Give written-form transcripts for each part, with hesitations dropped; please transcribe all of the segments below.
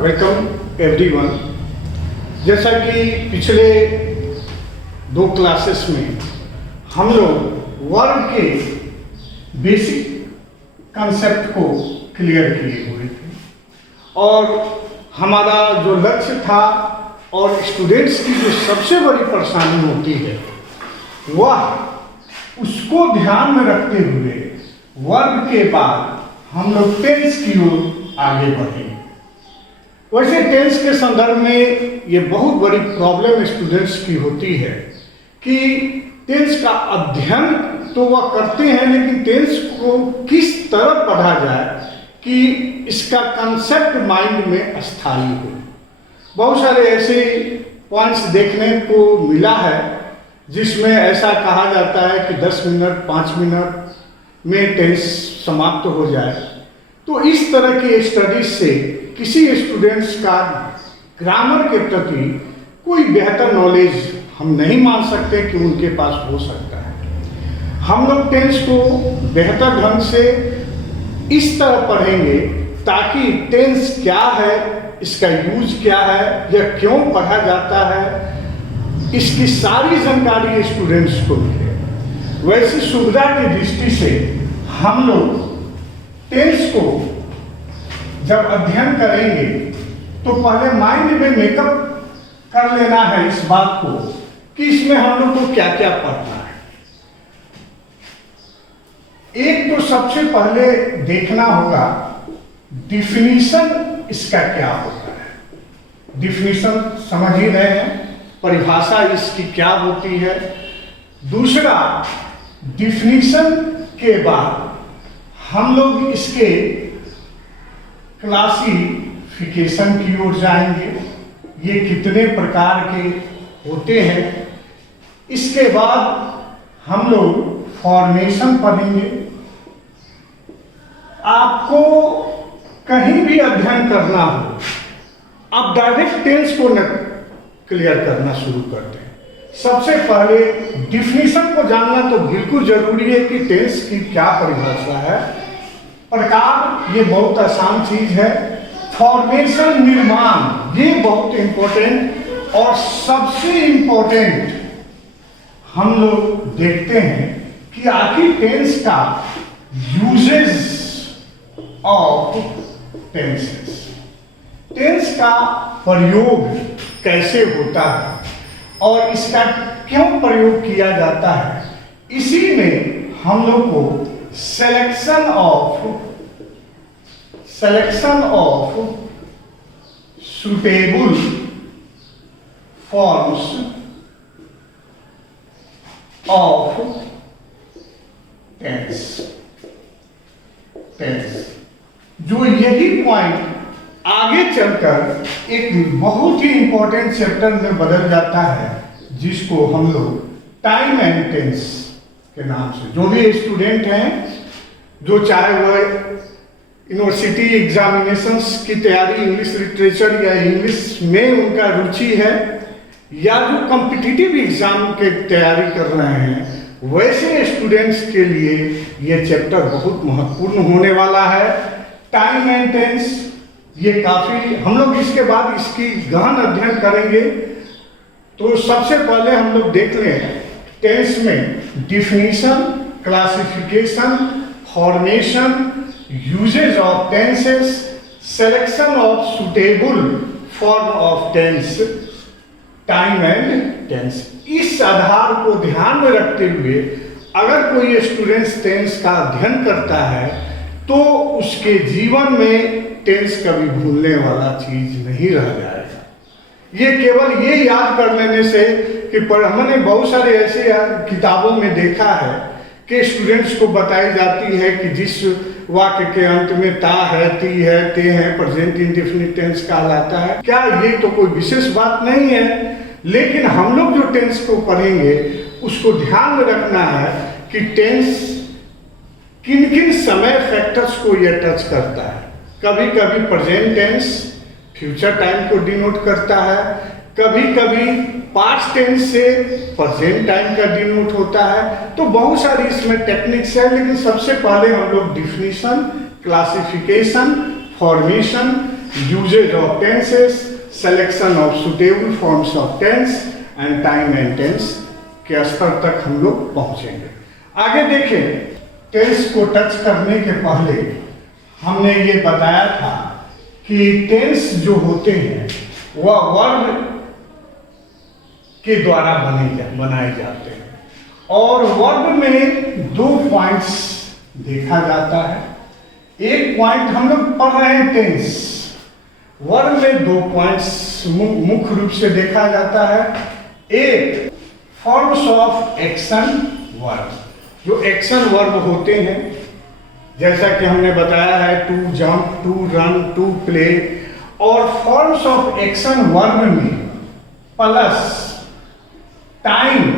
Welcome everyone. जैसा कि पिछले 2 क्लासेस में हम लोग वर्ब के बेसिक कंसेप्ट को क्लियर किए हुए थे और हमारा जो लक्ष्य था और स्टूडेंट्स की जो सबसे बड़ी परेशानी होती है वह उसको ध्यान में रखते हुए वर्ब के बाद हम लोग टेंस की ओर आगे बढ़े। वैसे टेंस के संदर्भ में ये बहुत बड़ी प्रॉब्लम स्टूडेंट्स की होती है कि टेंस का अध्ययन तो वह करते हैं, लेकिन टेंस को किस तरह पढ़ा जाए कि इसका कंसेप्ट माइंड में स्थायी हो। बहुत सारे ऐसे पॉइंट्स देखने को मिला है जिसमें ऐसा कहा जाता है कि 10 मिनट 5 मिनट में टेंस समाप्त हो जाए। तो इस तरह की स्टडीज से किसी स्टूडेंट्स का ग्रामर के प्रति कोई बेहतर नॉलेज हम नहीं मान सकते कि उनके पास हो सकता है। हम लोग टेंस को बेहतर ढंग से इस तरह पढ़ेंगे ताकि टेंस क्या है, इसका यूज क्या है, यह क्यों पढ़ा जाता है, इसकी सारी जानकारी स्टूडेंट्स को मिले। वैसी सुविधा की दृष्टि से हम लोग टेंस को जब अध्ययन करेंगे तो पहले माइंड में मेकअप कर लेना है इस बात को कि इसमें हम लोग को क्या क्या पढ़ना है। एक तो सबसे पहले देखना होगा डिफिनीशन इसका क्या होता है। डिफिनीशन समझ ही रहे हैं, परिभाषा इसकी क्या होती है। दूसरा, डिफिनीशन के बाद हम लोग इसके क्लासिफिकेशन की ओर जाएंगे, ये कितने प्रकार के होते हैं। इसके बाद हम लोग फॉर्मेशन पढ़ेंगे। आपको कहीं भी अध्ययन करना हो, आप डायरेक्ट टेंस को न क्लियर करना शुरू कर दें। सबसे पहले डिफिनीशन को जानना तो बिल्कुल जरूरी है कि टेंस की क्या परिभाषा है। प्रकार ये बहुत आसान चीज है। फॉर्मेशन, निर्माण, ये बहुत इंपॉर्टेंट। और सबसे इंपॉर्टेंट हम लोग देखते हैं कि आखिर टेंस का यूजेस ऑफ टेंसेस, टेंस का प्रयोग कैसे होता है और इसका क्यों प्रयोग किया जाता है। इसी में हम लोग को selection of suitable forms of tense, जो यही पॉइंट आगे चलकर एक बहुत ही इंपॉर्टेंट चैप्टर में बदल जाता है, जिसको हम लोग टाइम एंड टेंस के नाम से, जो भी स्टूडेंट हैं, जो चाहे वह यूनिवर्सिटी एग्जामिनेशंस की तैयारी, इंग्लिश लिटरेचर या इंग्लिश में उनका रुचि है, या जो कॉम्पिटिटिव एग्जाम के तैयारी कर रहे हैं, वैसे स्टूडेंट्स के लिए यह चैप्टर बहुत महत्वपूर्ण होने वाला है। टाइम एंड टेंस ये काफी, हम लोग इसके बाद इसकी गहन अध्ययन करेंगे। तो सबसे पहले हम लोग देख लें टेंस में definition, classification, formation, usages of tenses, selection of suitable form of tense, time and tense. इस आधार को ध्यान में रखते हुए अगर कोई स्टूडेंट्स टेंस का अध्ययन करता है तो उसके जीवन में टेंस कभी भूलने वाला चीज नहीं रह जाएगा। ये केवल ये याद कर लेने से कि हमने बहुत सारे ऐसे किताबों में देखा है कि स्टूडेंट्स को बताई जाती है कि जिस वाक्य के अंत में ता है, ती है, ते है, प्रेजेंट इंडेफिनिट टेंस कहलाता है। क्या ये तो कोई विशेष बात नहीं है, लेकिन हम लोग जो टेंस को पढ़ेंगे उसको ध्यान में रखना है कि टेंस किन किन समय फैक्टर्स को यह टच करता है। कभी कभी प्रेजेंट टेंस फ्यूचर टाइम को डिनोट करता है, कभी कभी पास्ट टेंस से प्रेजेंट टाइम का डिनोट होता है। तो बहुत सारी इसमें टेक्निक्स है, लेकिन सबसे पहले हम लोग definition, classification, formation, usages of tenses, selection of suitable forms of tense and time and tense के स्तर तक हम लोग पहुंचेंगे। आगे देखें, टेंस को टच करने के पहले हमने ये बताया था कि टेंस जो होते हैं वह वर्ब के द्वारा बनाए जाते हैं और वर्ब में 2 पॉइंट्स देखा जाता है। एक पॉइंट हम लोग पढ़ रहे हैं टेंस, वर्ब में 2 पॉइंट्स मुख्य रूप से देखा जाता है। एक फॉर्म्स ऑफ एक्शन वर्ब, जो एक्शन वर्ब होते हैं, जैसा कि हमने बताया है to jump, to run, to play, और फॉर्म्स ऑफ एक्शन वर्ब में प्लस टाइम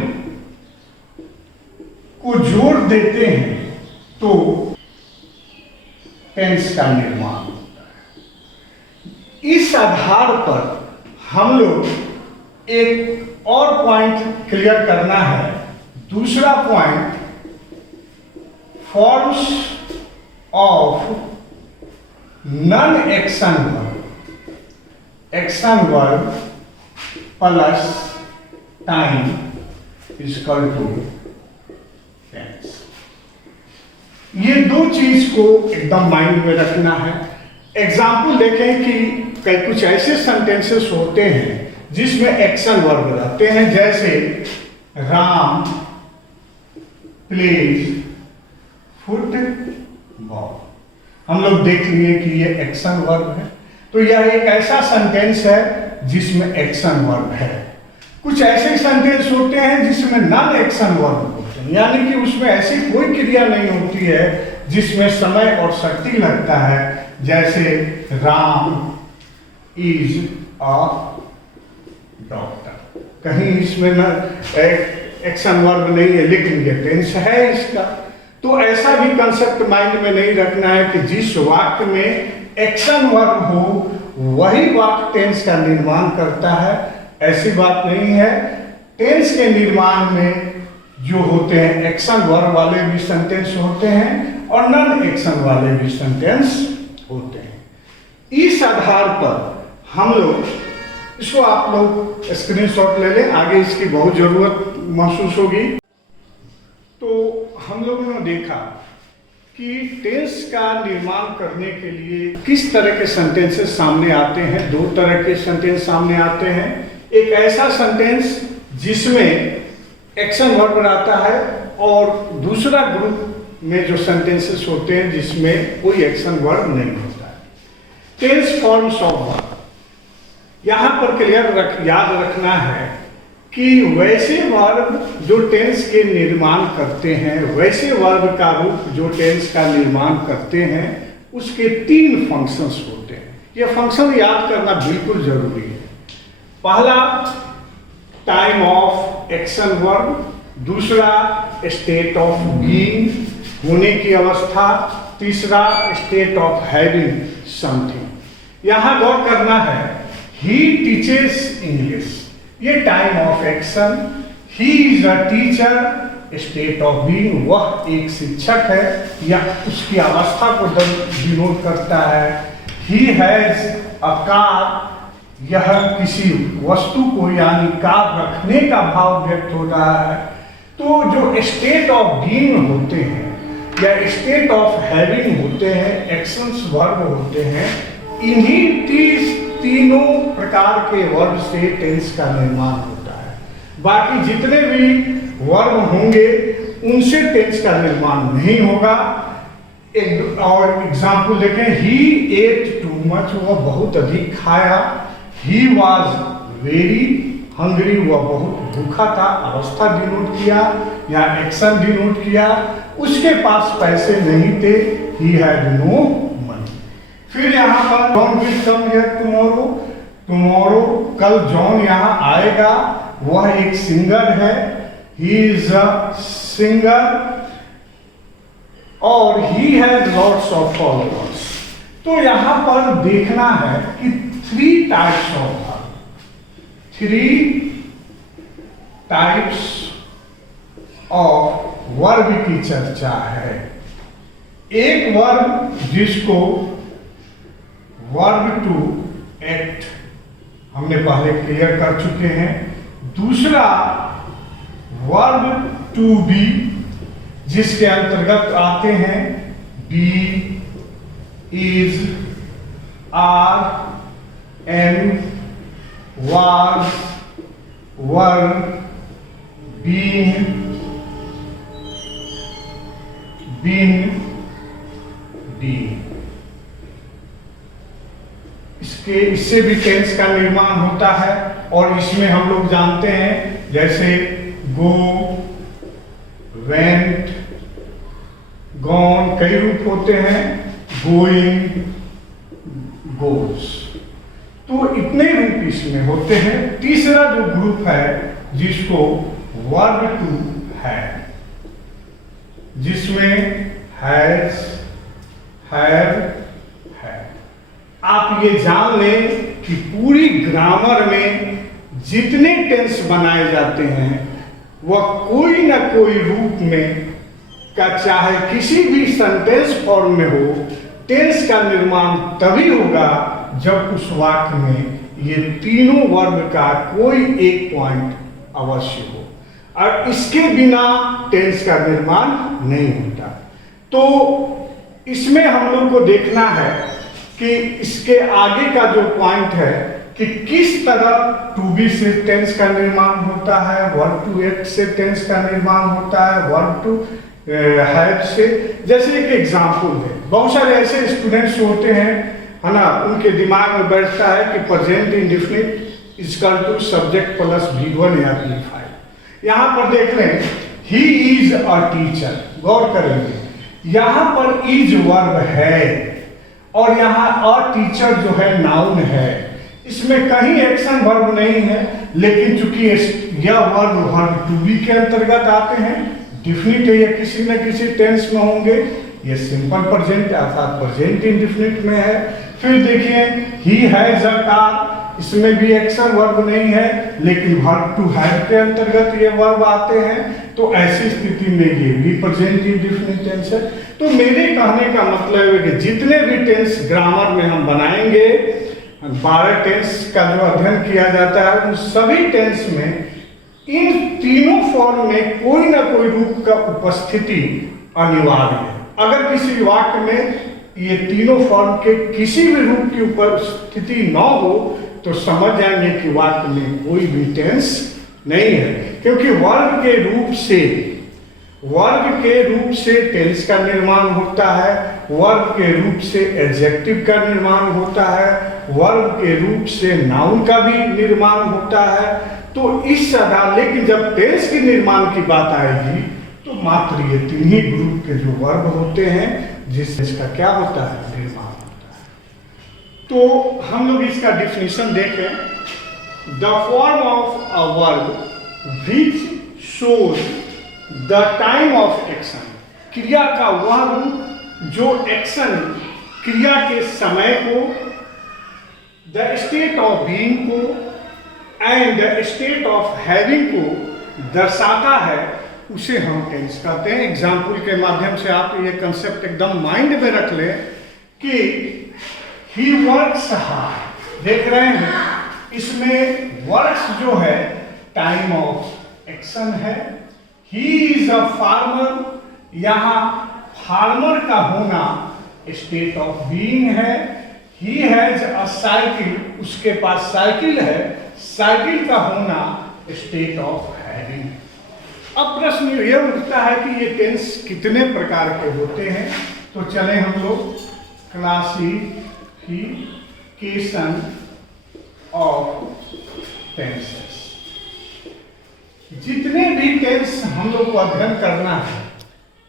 को जोड़ देते हैं तो टेंस का निर्माण होता है। इस आधार पर हम लोग एक और पॉइंट क्लियर करना है। दूसरा point, forms of non action verb, action verb plus time is equal to tense. ये 2 चीज को एकदम माइंड में रखना है। एग्जाम्पल देखें कि कई कुछ ऐसे सेंटेंसेस होते हैं जिसमें एक्शन वर्ब रहते हैं, जैसे राम प्लेज फुटबॉल। हम लोग देख लिए कि ये एक्शन वर्ब है, तो यह एक ऐसा सेंटेंस है जिसमें एक्शन वर्ब है। कुछ ऐसे सेंटेंस होते हैं जिसमें नॉन एक्शन वर्ब होते हैं, यानी कि उसमें ऐसी कोई क्रिया नहीं होती है जिसमें समय और शक्ति लगता है, जैसे राम इज अ डॉक्टर। कहीं इसमें न एक्शन वर्ब नहीं है लेकिन ये टेंस है इसका। तो ऐसा भी कंसेप्ट माइंड में नहीं रखना है कि जिस वाक्य में एक्शन वर्ब हो वही वाक्य टेंस का निर्माण करता है। ऐसी बात नहीं है। टेंस के निर्माण में जो होते हैं एक्शन वर्ब वाले भी सेंटेंस होते हैं और नॉन एक्शन वाले भी सेंटेंस होते हैं। इस आधार पर हम लोग इसको, आप लोग स्क्रीनशॉट ले लें, आगे इसकी बहुत जरूरत महसूस होगी। तो हम लोगों ने देखा कि टेंस का निर्माण करने के लिए किस तरह के सेंटेंसेस सामने आते हैं। 2 तरह के सेंटेंस सामने आते हैं। एक ऐसा सेंटेंस जिसमें एक्शन वर्ब रहता है और दूसरा ग्रुप में जो सेंटेंसेस होते हैं जिसमें कोई एक्शन वर्ब नहीं होता है। टेंस फॉर्म्स ऑफ वर्ब, यहां पर क्लियर याद रखना है कि वैसे वर्ब जो टेंस के निर्माण करते हैं, वैसे वर्ब का रूप जो टेंस का निर्माण करते हैं, उसके 3 फंक्शंस होते हैं। यह फंक्शन याद करना बिल्कुल जरूरी है। पहला टाइम ऑफ एक्शन वर्ब, दूसरा स्टेट ऑफ बीइंग, होने की अवस्था, तीसरा स्टेट ऑफ हैविंग समथिंग। यहां गौर करना है, ही टीचेस इंग्लिश, ये time of action, he is a teacher, state of being, वह एक शिक्षक है या उसकी अवस्था को डिनोट करता है। ही हैज अ कार, यह किसी वस्तु को यानी कार रखने का भाव व्यक्त हो रहा है। तो जो स्टेट ऑफ बीइंग होते हैं या स्टेट ऑफ हैविंग होते हैं, एक्शंस वर्ब होते हैं, इन्हीं तीनों प्रकार के वर्ब से टेंस का निर्माण होता है। बाकी जितने भी वर्ब होंगे उनसे टेंस का निर्माण नहीं होगा। एक और एग्जाम्पल देखें, ही एट टू मच, वह बहुत अधिक खाया। ही वॉज वेरी हंग्री, वह बहुत भूखा था, अवस्था डिनोट किया या एक्शन डिनोट किया। उसके पास पैसे नहीं थे, ही हैड नो मनी। फिर यहाँ पर John will come here tomorrow, tomorrow कल जॉन यहाँ आएगा, वह एक सिंगर है, ही इज अ सिंगर, और he has lots of followers. तो यहाँ पर देखना है कि 3 types of verb, 3 types of verb की चर्चा है। एक वर्ब जिसको वर्ब टू एक्ट हमने पहले क्लियर कर चुके हैं। दूसरा वर्ब टू बी, जिसके अंतर्गत आते हैं be, is, are, am, was, were, been, be. इससे भी टेंस का निर्माण होता है और इसमें हम लोग जानते हैं जैसे गो, वेंट, गॉन, कई रूप होते हैं, गोइंग, गोज। तो इतने रूप इसमें होते हैं। तीसरा जो ग्रुप है जिसको वर्ब टू है, जिसमें हैज, हैव, है। आप ये जान लें कि पूरी ग्रामर में जितने टेंस बनाए जाते हैं वह कोई ना कोई रूप में का, चाहे किसी भी सेंटेंस फॉर्म में हो, टेंस का निर्माण तभी होगा जब उस वाक्य में ये तीनों वर्ब का कोई एक पॉइंट अवश्य हो, और इसके बिना टेंस का निर्माण नहीं होता। तो इसमें हम लोग को देखना है कि इसके आगे का जो पॉइंट है कि किस तरह टू बी से टेंस का निर्माण होता है, वर्ब टू एक्ट से टेंस का निर्माण होता है, वर्ब टू हैव से। जैसे एक एग्जाम्पल है, बहुत सारे ऐसे स्टूडेंट्स होते हैं, है ना, उनके दिमाग में बैठता है कि present indefinite equal to subject plus V1 या V5। यहाँ पर देख लें, ही इज अ टीचर, गौर करेंगे, यहाँ पर इज वर्ब है और यहाँ अ टीचर जो है नाउन है। इसमें कहीं एक्शन वर्ब नहीं है, लेकिन चूंकि यह वर्ब टू बी के अंतर्गत आते हैं, डिफिनिट है, ये किसी न किसी टेंस में होंगे। ये सिंपल प्रेजेंट अर्थात प्रेजेंट इंडेफिनिट में है। फिर देखिए ही हैज अ कार, इसमें भी एक्शन वर्ब नहीं है, लेकिन वर्ब टू हैव के अंतर्गत ये वर्ब आते हैं। तो ऐसी स्थिति में ये भी प्रेजेंट इंडेफिनिट टेंस है। तो मेरे कहने का मतलब है कि जितने भी टेंस ग्रामर में हम बनाएंगे, 12 टेंस का जो अध्ययन किया जाता है, उन सभी टेंस में इन तीनों फॉर्म में कोई ना कोई रूप का उपस्थिति अनिवार्य है। अगर किसी वाक्य में ये तीनों फॉर्म के किसी भी रूप की उपस्थिति न हो तो समझ जाएंगे कि वाक्य में कोई भी टेंस नहीं है, क्योंकि वर्ब के रूप से टेंस का निर्माण होता है, वर्ब के रूप से एडजेक्टिव का निर्माण होता है, वर्ब के रूप से नाउन का भी निर्माण होता है। तो इस तरह, लेकिन जब टेंस के निर्माण की बात आएगी तो मात्र ये तीन ही ग्रुप के जो वर्ब होते हैं जिससे इसका क्या होता है, निर्माण होता है। तो हम लोग इसका डिफिनेशन देखें। The form of a verb which shows the time of action, क्रिया का वह रूप जो एक्शन क्रिया के समय को, द स्टेट ऑफ बीइंग को and the state of having को दर्शाता है, उसे हम टेंस कहते हैं। एग्जाम्पल के माध्यम से आप ये कंसेप्ट एकदम माइंड में रख लें कि ही वर्क्स हार्ड, देख रहे हैं इसमें वर्क्स जो है टाइम ऑफ एक्शन है। ही इज अ फार्मर, यहाँ फार्मर का होना स्टेट ऑफ बीइंग है। ही हैज अ साइकिल, उसके पास साइकिल है, साइकिल का होना स्टेट ऑफ हैविंग। अब प्रश्न यह उठता है कि ये टेंस कितने प्रकार के होते हैं। तो चले हम लोग क्लासिफिकेशन ऑफ टेंसेस, जितने भी टेंस हम लोग को अध्ययन करना है,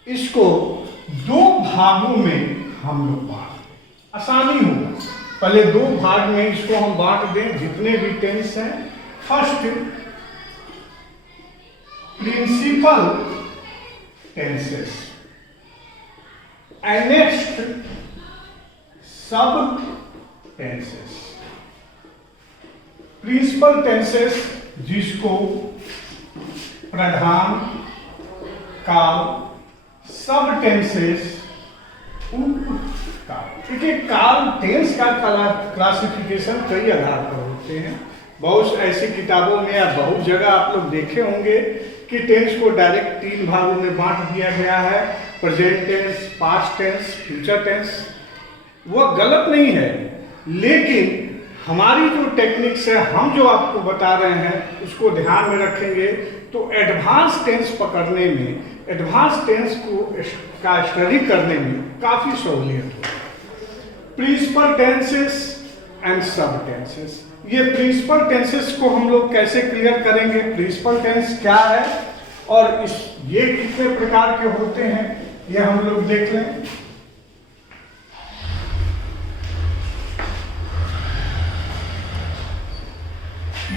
इसको दो भागों में हम लोग बांट, आसानी होगा। पहले दो भाग में इसको हम बांट दें, जितने भी टेंस हैं। First principle tenses and next सब टेंसेस। प्रिंसिपल टेंसेस जिसको प्रधान काल, सब टेंसेस उपकाल। क्योंकि काल टेंस का क्लासिफिकेशन कई आधार पर होते हैं। बहुत ऐसी किताबों में या बहुत जगह आप लोग देखे होंगे कि टेंस को डायरेक्ट 3 भागों में बांट दिया गया है, present tense, past tense, future tense. वह गलत नहीं है, लेकिन हमारी जो टेक्निक्स है, हम जो आपको बता रहे हैं उसको ध्यान में रखेंगे तो एडवांस टेंस पकड़ने में, एडवांस टेंस का स्टडी करने में काफ़ी सहूलियत होगी। प्रिंसिपल टेंसेस एंड सब टेंसेस, ये प्रिंसिपल टेंसेस को हम लोग कैसे क्लियर करेंगे, प्रिंसिपल टेंस क्या है और ये कितने प्रकार के होते हैं, ये हम लोग देख लें।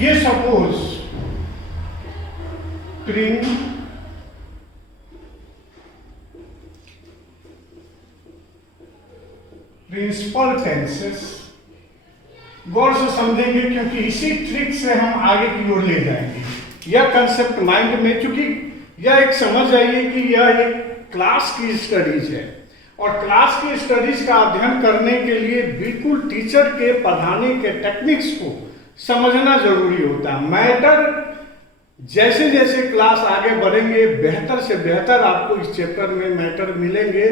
ये सपोज प्रिंसिपल टेंसेस, गौर से समझेंगे क्योंकि इसी ट्रिक से हम आगे की ओर ले जाएंगे। यह कंसेप्ट माइंड में, चूंकि यह एक समझ आइए कि यह एक क्लास की स्टडीज है और क्लास की स्टडीज का अध्ययन करने के लिए बिल्कुल टीचर के पढ़ाने के टेक्निक्स को समझना जरूरी होता है। मैटर जैसे जैसे क्लास आगे बढ़ेंगे बेहतर से बेहतर आपको इस चैप्टर में मैटर मिलेंगे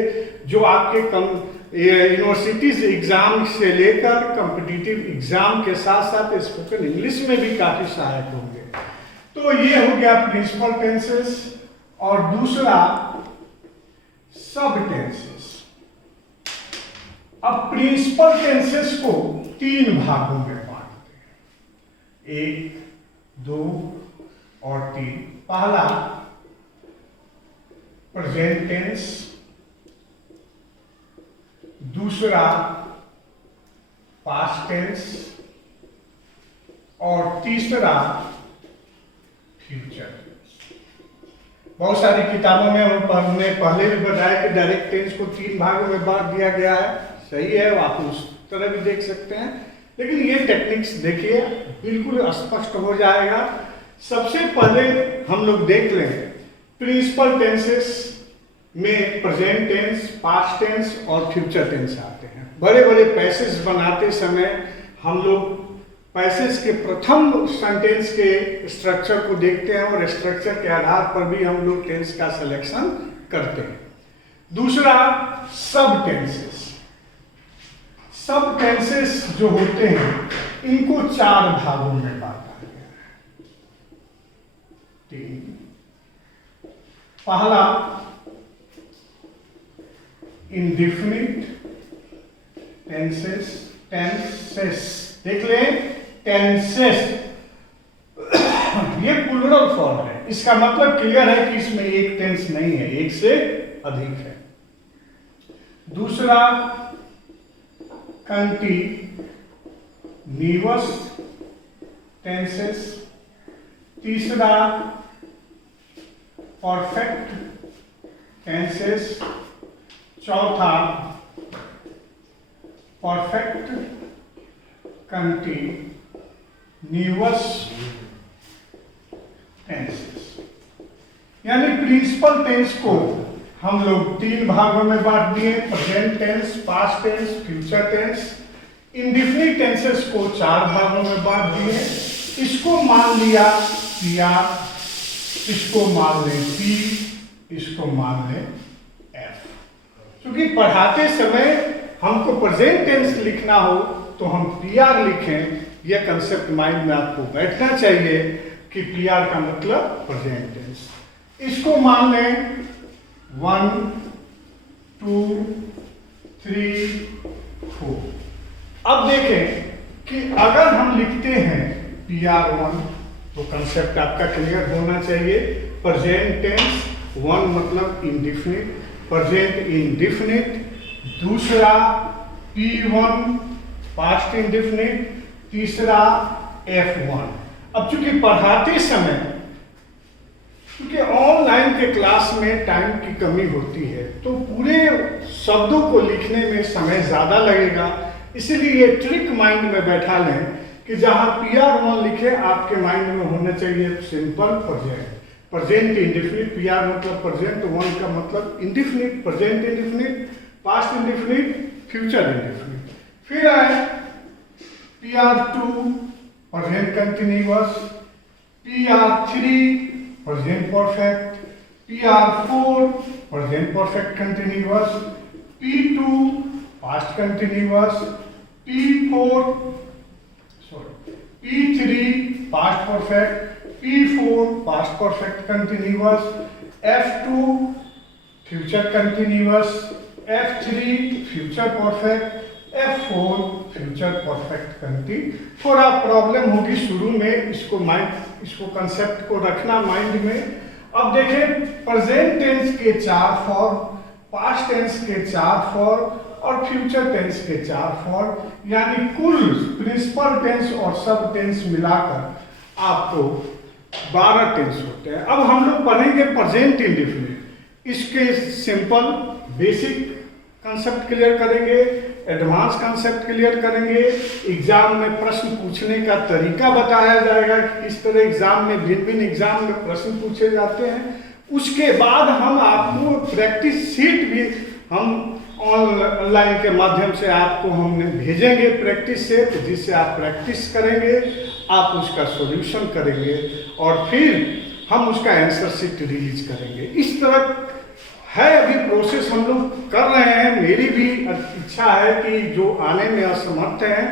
जो आपके यूनिवर्सिटीज एग्जाम से लेकर कॉम्पिटिटिव एग्जाम के साथ साथ स्पोकन इंग्लिश में भी काफी सहायक होंगे। तो ये हो गया प्रिंसिपल टेंसेस और दूसरा सब टेंसेस। अब प्रिंसिपल टेंसेस को 3 भागों में बांटते हैं, 1, 2 और 3। पहला प्रेजेंट टेंस, दूसरा पास्ट टेंस और तीसरा फ्यूचर टेंस। बहुत सारी किताबों में हमने पहले भी बताया कि डायरेक्ट टेंस को 3 भागों में बांट दिया गया है, सही है, आप उस तरह भी देख सकते हैं, लेकिन ये टेक्निक्स देखिए बिल्कुल स्पष्ट हो जाएगा। सबसे पहले हम लोग देख लें प्रिंसिपल टेंसेस में प्रेजेंट टेंस, पास्ट टेंस और फ्यूचर टेंस आते हैं। बड़े बड़े पैसेज बनाते समय हम लोग पैसेज के प्रथम सेंटेंस के स्ट्रक्चर को देखते हैं और स्ट्रक्चर के आधार पर भी हम लोग टेंस का सिलेक्शन करते हैं। दूसरा सब टेंसेस। सब टेंसेस जो होते हैं इनको 4 भागों में बांटा गया है। 3। पहला इंडेफिनिट टेंसेस, देख लें टेंसेस, ये प्लूरल फॉर्म है, इसका मतलब क्लियर है कि इसमें एक टेंस नहीं है, एक से अधिक है। दूसरा कंटीन्यूअस टेंसेस, तीसरा परफेक्ट टेंसेस, चौथा परफेक्ट कंटीन्यूअस टेंसेस। यानी प्रिंसिपल टेंस को हम लोग 3 भागों में बांट दिए, present tense, past tense, future tense. Indefinite tenses को 4 भागों में बांट दिए। इसको मान लिया PR, इसको मान लें P, इसको मान लें F। क्योंकि पढ़ाते समय हमको प्रेजेंट टेंस लिखना हो तो हम PR लिखें, यह कंसेप्ट माइंड में आपको बैठना चाहिए कि PR का मतलब प्रेजेंट टेंस। इसको मान लें 1, 2, 3, 4। अब देखें कि अगर हम लिखते हैं PR1 तो कंसेप्ट आपका क्लियर होना चाहिए। प्रेजेंट टेंस 1 मतलब इंडेफिनिट, प्रेजेंट इंडेफिनिट। दूसरा P1 पास्ट इंडेफिनिट, तीसरा F1। अब चूंकि पढ़ाते समय, क्योंकि ऑनलाइन के क्लास में टाइम की कमी होती है तो पूरे शब्दों को लिखने में समय ज्यादा लगेगा, इसीलिए ये ट्रिक माइंड में बैठा लें कि जहां PR1 लिखे आपके माइंड में होना चाहिए simple present, present indefinite. PR मतलब प्रेजेंट, 1 का मतलब indefinite, present indefinite, past indefinite, future indefinite. फिर आए PR2 present continuous, PR3 present perfect, PR4 present perfect continuous, P2 past continuous, P3 past perfect, P4 past perfect continuous, F2 future continuous, F3 future perfect, F4 future perfect continuous. थोड़ा problem होगी शुरू में, इसको concept को रखना mind में। अब देखें, प्रेजेंट टेंस के 4 फॉर्म, पास्ट टेंस के 4 फॉर्म और फ्यूचर टेंस के 4 फॉर्म, यानी कुल प्रिंसिपल टेंस और सब टेंस मिलाकर आपको 12 टेंस होते हैं। अब हम लोग पढ़ेंगे प्रेजेंट इंडेफिनिट। इसके सिंपल बेसिक कंसेप्ट क्लियर करेंगे, एडवांस कंसेप्ट क्लियर करेंगे, एग्जाम में प्रश्न पूछने का तरीका बताया जाएगा कि किस तरह एग्जाम में भिन्न एग्जाम में प्रश्न पूछे जाते हैं। उसके बाद हम आपको प्रैक्टिस सीट भी हम ऑनलाइन के माध्यम से आपको हमने भेजेंगे प्रैक्टिस सेट, जिससे आप प्रैक्टिस करेंगे, आप उसका सॉल्यूशन करेंगे और फिर हम उसका आंसर शीट रिलीज करेंगे। इस तरह है अभी प्रोसेस हम लोग कर रहे हैं। मेरी भी इच्छा है कि जो आने में असमर्थ हैं,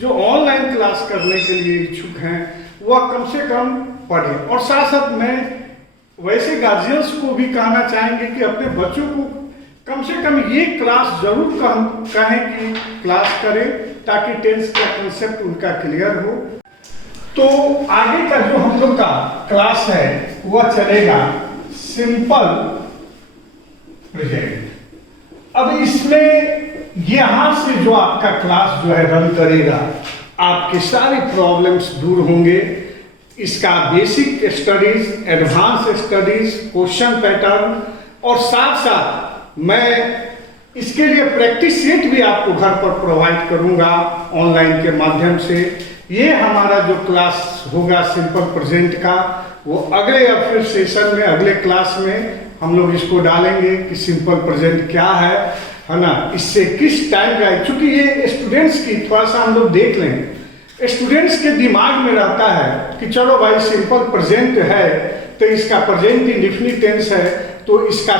जो ऑनलाइन क्लास करने के लिए इच्छुक हैं, वह कम से कम पढ़ें। और साथ साथ मैं वैसे गार्जियंस को भी कहना चाहेंगे कि अपने बच्चों को कम से कम ये क्लास जरूर कहें कि क्लास करें, ताकि टेंस का कंसेप्ट उनका क्लियर हो। तो आगे का जो हम लोग का क्लास है वह चलेगा सिंपल प्रेजेंट। अब इसमें यहां से जो आपका क्लास जो है रन करेगा, आपके सारे प्रॉब्लम्स दूर होंगे। इसका basic studies, advance studies, question pattern और साथ साथ मैं इसके लिए प्रैक्टिस सेट भी आपको घर पर प्रोवाइड करूंगा ऑनलाइन के माध्यम से। ये हमारा जो क्लास होगा सिंपल प्रेजेंट का, वो अगले फिर सेशन में, अगले क्लास में हम लोग इसको डालेंगे कि सिंपल प्रेजेंट क्या है ना, इससे किस टाइम का। चूंकि ये स्टूडेंट्स की थोड़ा सा हम लोग देख लें, स्टूडेंट्स के दिमाग में रहता है कि चलो भाई सिंपल प्रेजेंट है तो इसका प्रेजेंट इंडेफिनिट टेंस है, तो इसका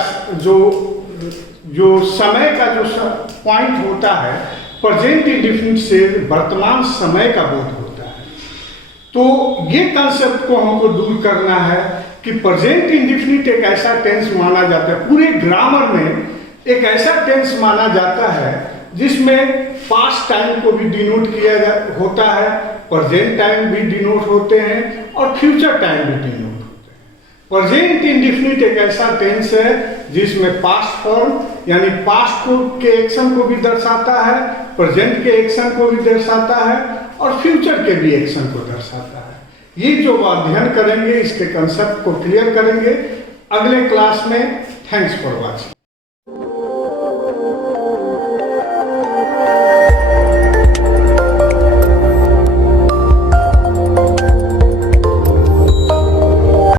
जो समय का जो पॉइंट होता है प्रेजेंट इंडेफिनिट से वर्तमान समय का बोध होता है। तो ये कंसेप्ट को हमको दूर करना है कि प्रेजेंट इंडेफिनिट एक ऐसा टेंस माना जाता है, पूरे ग्रामर में एक ऐसा टेंस माना जाता है जिसमें पास्ट टाइम को भी डिनोट किया होता है, प्रेजेंट टाइम भी डिनोट होते हैं और फ्यूचर टाइम भी डिनोट होते हैं। प्रेजेंट इंडेफिनिट एक ऐसा टेंस है जिसमें पास्ट फॉर्म यानी पास्ट के एक्शन को भी दर्शाता है, प्रेजेंट के एक्शन को भी दर्शाता है और फ्यूचर के भी एक्शन को दर्शाता है। ये जो अध्ययन करेंगे, इसके कंसेप्ट को क्लियर करेंगे अगले क्लास में। Thanks for watching.